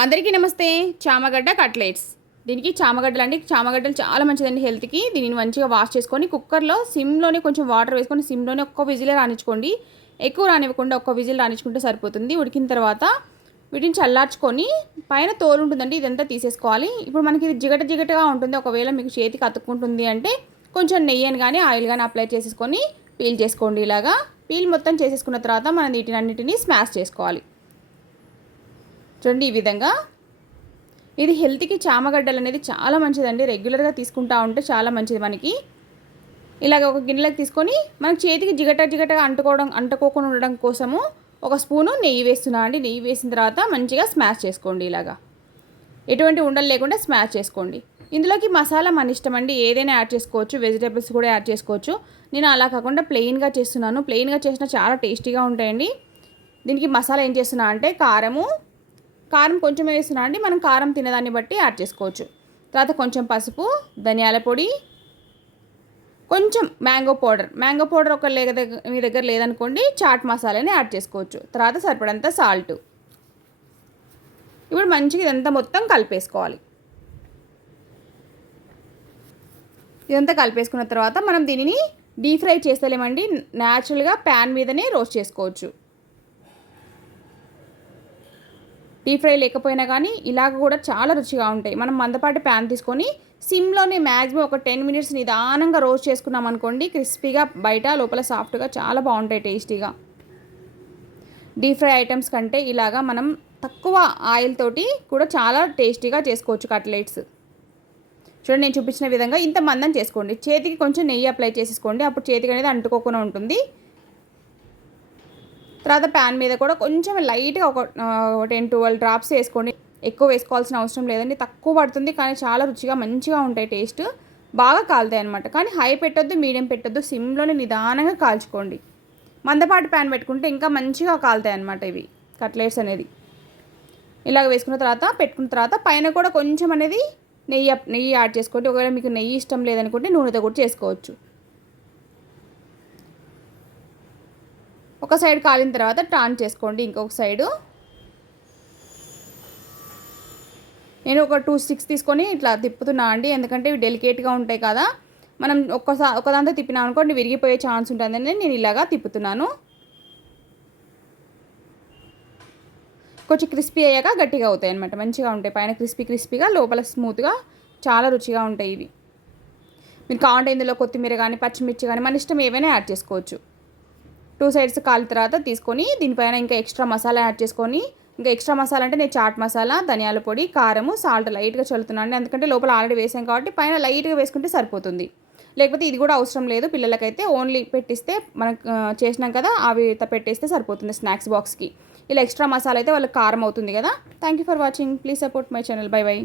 అందరికీ నమస్తే. చామగడ్డ కట్లెట్స్. దీనికి చామగడ్డలు అండి. చామగడ్డలు చాలా మంచిదండి హెల్త్కి. దీనిని మంచిగా వాష్ చేసుకొని కుక్కర్లో సిమ్లోనే కొంచెం వాటర్ వేసుకొని సిమ్లోనే ఒక్క విజిలే రానిచ్చుకోండి. ఎక్కువ రానివ్వకుండా ఒక్క విజిల్ రానిచ్చుకుంటే సరిపోతుంది. ఉడికిన తర్వాత వీటిని చల్లార్చుకొని పైన తోలు ఉంటుందండి. ఇదంతా తీసేసుకోవాలి. ఇప్పుడు మనకి ఇది జిగట జిగటగా ఉంటుంది. ఒకవేళ మీకు చేతికి అతుక్కుంటుంది అంటే కొంచెం నెయ్యిని కానీ ఆయిల్ కానీ అప్లై చేసేసుకొని పీల్ చేసుకోండి ఇలాగా. పీల్ మొత్తం చేసేసుకున్న తర్వాత మనం వీటిని అన్నిటిని స్మాష్ చేసుకోవాలి. చూడండి ఈ విధంగా. ఇది హెల్త్కి చామగడ్డలు అనేది చాలా మంచిదండి. రెగ్యులర్గా తీసుకుంటా ఉంటే చాలా మంచిది మనకి. ఇలాగ ఒక గిన్నెలకు తీసుకొని మనకి చేతికి జిగట జిగటగా అంటుకోవడం అంటుకోకుండా ఉండడం కోసము ఒక స్పూను నెయ్యి వేస్తున్నా అండి. నెయ్యి వేసిన తర్వాత మంచిగా స్మాష్ చేసుకోండి ఇలాగా. ఎటువంటి ఉండలు లేకుండా స్మాష్ చేసుకోండి. ఇందులోకి మసాలా మన ఇష్టం అండి. ఏదైనా యాడ్ చేసుకోవచ్చు. వెజిటేబుల్స్ కూడా యాడ్ చేసుకోవచ్చు. నేను అలా కాకుండా ప్లెయిన్గా చేస్తున్నాను. ప్లెయిన్గా చేసిన చాలా టేస్టీగా ఉంటాయండి. దీనికి మసాలా ఏం చేస్తున్నా అంటే కారము కారం కొంచెం వేస్తున్నా అండి. మనం కారం తినేదాన్ని బట్టి యాడ్ చేసుకోవచ్చు. తర్వాత కొంచెం పసుపు ధనియాల పొడి కొంచెం మ్యాంగో పౌడర్. మ్యాంగో పౌడర్ ఒక లేక దగ్గర మీ దగ్గర లేదనుకోండి చాట్ మసాలాని యాడ్ చేసుకోవచ్చు. తర్వాత సరిపడంత సాల్ట్. ఇప్పుడు మంచిగా ఇదంతా మొత్తం కలిపేసుకోవాలి. ఇదంతా కలిపేసుకున్న తర్వాత మనం దీనిని డీప్ ఫ్రై చేస్తలేమండి. న్యాచురల్గా ప్యాన్ మీదనే రోస్ట్ చేసుకోవచ్చు. డీప్ ఫ్రై లేకపోయినా కానీ ఇలాగ కూడా చాలా రుచిగా ఉంటాయి. మనం మందపాటి ప్యాన్ తీసుకొని సిమ్లోనే మ్యాక్సిమం ఒక టెన్ మినిట్స్ నిదానంగా రోస్ట్ చేసుకున్నాం అనుకోండి క్రిస్పీగా బయట లోపల సాఫ్ట్గా చాలా బాగుంటాయి టేస్టీగా. డీప్ ఫ్రై ఐటమ్స్ కంటే ఇలాగా మనం తక్కువ ఆయిల్ తోటి కూడా చాలా టేస్టీగా చేసుకోవచ్చు కట్లెట్స్. చూడండి నేను చూపించిన విధంగా ఇంత మందం చేసుకోండి. చేతికి కొంచెం నెయ్యి అప్లై చేసేసుకోండి. అప్పుడు చేతికి అనేది అంటుకోకుండా ఉంటుంది. తర్వాత ప్యాన్ మీద కూడా కొంచెం లైట్గా ఒక టెన్ ట్వెల్వ్ డ్రాప్స్ వేసుకోండి ఎక్కువ వేసుకోవాల్సిన అవసరం లేదండి. తక్కువ పడుతుంది కానీ చాలా రుచిగా మంచిగా ఉంటాయి టేస్ట్. బాగా కాలుతాయి అనమాట కానీ హై పెట్టొద్దు మీడియం పెట్టొద్దు సిమ్లోనే నిదానంగా కాల్చుకోండి. మందపాటి ప్యాన్ పెట్టుకుంటే ఇంకా మంచిగా కాలుతాయి అనమాట ఇవి కట్లెట్స్ అనేది. ఇలాగ వేసుకున్న తర్వాత పెట్టుకున్న తర్వాత పైన కూడా కొంచెం అనేది నెయ్యి నెయ్యి యాడ్ చేసుకోండి. ఒకవేళ మీకు నెయ్యి ఇష్టం లేదనుకుంటే నూనెతో కూడా చేసుకోవచ్చు. ఒక సైడ్ కాలిన తర్వాత టర్న్ చేసుకోండి ఇంకొక సైడు. నేను ఒక టూ స్టిక్స్ తీసుకొని ఇట్లా తిప్పుతున్నా అండి. ఎందుకంటే ఇవి డెలికేట్గా ఉంటాయి కదా. మనం ఒక్కసారి ఒకదాంతో తిప్పినాం అనుకోండి విరిగిపోయే ఛాన్స్ ఉంటుందని నేను ఇలాగా తిప్పుతున్నాను. కొంచెం క్రిస్పీ అయ్యాక గట్టిగా అవుతాయి అనమాట మంచిగా ఉంటాయి. పైన క్రిస్పీ క్రిస్పీగా లోపల స్మూత్గా చాలా రుచిగా ఉంటాయి ఇవి. మీరు కావాలంటే ఇందులో కొత్తిమీర కానీ పచ్చిమిర్చి కానీ మన ఇష్టం ఏవైనా యాడ్ చేసుకోవచ్చు. టూ సైడ్స్ కాలిన తర్వాత తీసుకొని దీనిపైన ఇంకా ఎక్స్ట్రా మసాలా యాడ్ చేసుకొని ఇంకా ఎక్స్ట్రా మసాలా అంటే నేను చాట్ మసాలా ధనియాల పొడి కారం సాల్ట్ లైట్గా చల్లుతున్నాను. ఎందుకంటే లోపల ఆల్రెడీ వేసాం కాబట్టి పైన లైట్గా వేసుకుంటే సరిపోతుంది. లేకపోతే ఇది కూడా అవసరం లేదు. పిల్లలకైతే ఓన్లీ పెట్టిస్తే మనం చేసినాం కదా అవి పెట్టేస్తే సరిపోతుంది స్నాక్స్ బాక్స్కి. ఇలా ఎక్స్ట్రా మసాలా అయితే వాళ్ళకి కారం అవుతుంది కదా. Thank you for watching. Please support my channel. Bye bye.